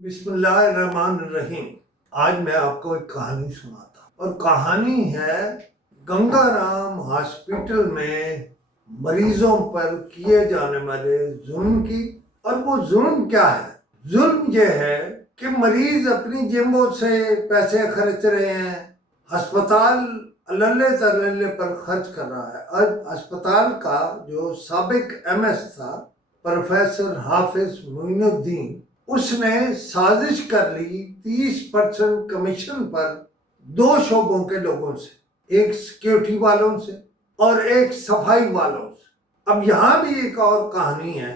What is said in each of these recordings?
बिस्मिल्लाहिर्रहमानिर्रहीम। आज मैं आपको एक कहानी सुनाता हूँ और कहानी है गंगाराम हॉस्पिटल में मरीजों पर किए जाने वाले जुल्म की। और वो जुल्म क्या है? जुल्म ये है कि मरीज अपनी जेबों से पैसे खर्च रहे हैं, अस्पताल अल्ले तल्ले पर खर्च कर रहा है। अब अस्पताल का जो साबिक एमएस था प्रोफेसर हाफिज मोइनुद्दीन, उसने साजिश कर ली 30% कमीशन पर दो शोबों के लोगों से, एक सिक्योरिटी वालों से और एक सफाई वालों से। अब यहाँ भी एक और कहानी है,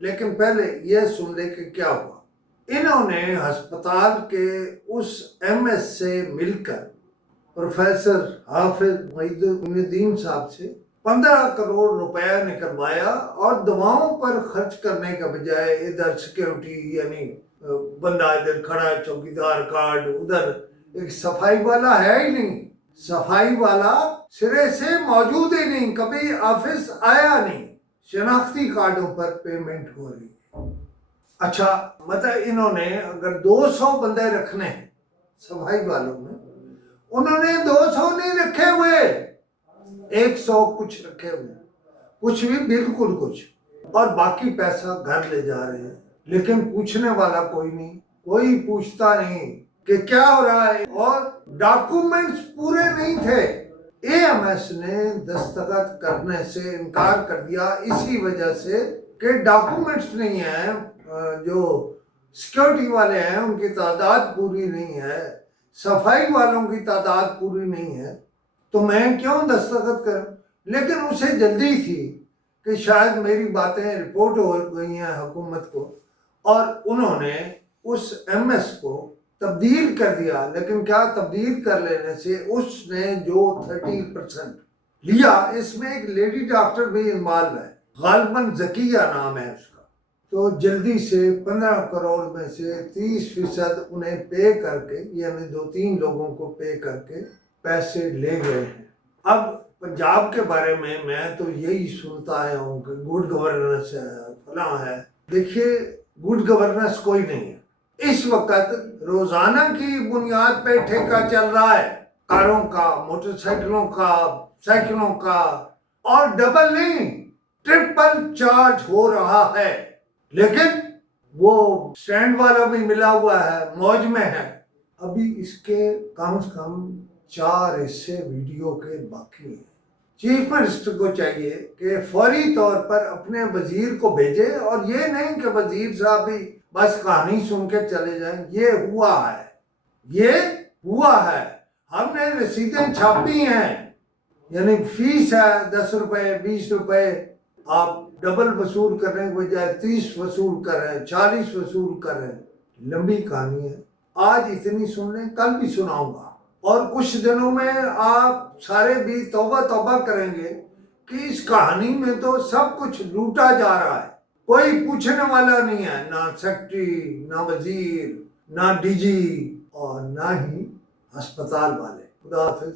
लेकिन पहले यह सुन ले कि क्या हुआ। इन्होंने अस्पताल के उस एमएस से मिलकर प्रोफेसर हाफिज मोइनुद्दीन साहब से 15 करोड़ रुपया निकलवाया और दवाओं पर खर्च करने के बजाय इधर सिक्योरिटी यानी बंदा इधर खड़ा है, चौकीदार कार्ड, उधर एक सफाई वाला है ही नहीं, सफाई वाला सिरे से मौजूद ही नहीं, कभी ऑफिस आया नहीं, शनाख्ती कार्डों पर पेमेंट हो रही है। अच्छा, मतलब इन्होंने अगर 200 बंदे रखने हैं सफाई वालों में, उन्होंने 200 नहीं रखे हुए, 100 कुछ रखे हुए, कुछ भी बिल्कुल कुछ, और बाकी पैसा घर ले जा रहे हैं। लेकिन पूछने वाला कोई नहीं, कोई पूछता नहीं कि क्या हो रहा है। और डॉक्यूमेंट्स पूरे नहीं थे। एएमएस ने दस्तखत करने से इनकार कर दिया इसी वजह से कि डॉक्यूमेंट्स नहीं है, जो सिक्योरिटी वाले हैं उनकी तादाद पूरी नहीं है, सफाई वालों की तादाद पूरी नहीं है, तो मैं क्यों दस्तखत करूं। लेकिन उसे जल्दी थी कि शायद मेरी बातें रिपोर्ट हो गई हैं हुकूमत को, और उन्होंने उस एमएस को तब्दील कर दिया। लेकिन क्या तब्दील कर लेने से उसने जो 30% लिया, इसमें एक लेडी डॉक्टर भी इन्वॉल्व है, गालिबन जकिया नाम है उसका, तो जल्दी से 15 करोड़ में से 30% उन्हें पे करके, यानी 2-3 लोगों को पे करके पैसे ले गए हैं। अब पंजाब के बारे में मैं तो यही सुनता आया हूँ कि गुड गवर्नेंस है, फलां है। देखिए, गुड गवर्नेंस कोई नहीं है। इस वक्त रोजाना की बुनियाद पे ठेका चल रहा है, कारों का, मोटरसाइकिलों का, साइकिलों का, और डबल नहीं, ट्रिपल चार्ज हो रहा है। लेकिन वो स्टैंड वाला भी मिला हुआ है, मौज में है। अभी इसके कम से कम 4 हिस्से वीडियो के बाकी हैं। चीफ मिनिस्टर को चाहिए कि फौरी तौर पर अपने वजीर को भेजे, और ये नहीं कि वजीर साहब भी बस कहानी सुन के चले जाएं। ये हुआ है, ये हुआ है। हमने रसीदें छापी हैं, यानी फीस है 10 रुपए, 20 रुपए, आप डबल वसूल करने के बजाय 30 वसूल कर रहे हैं, 40 वसूल कर रहे हैं। लंबी कहानी है, आज इतनी सुन लें, कल भी सुनाऊंगा। और कुछ दिनों में आप सारे भी तौबा तौबा करेंगे कि इस कहानी में तो सब कुछ लूटा जा रहा है, कोई पूछने वाला नहीं है, ना सेक्रेटरी, ना वजीर, ना डीजी, और ना ही अस्पताल वाले। खुदा हाफिज।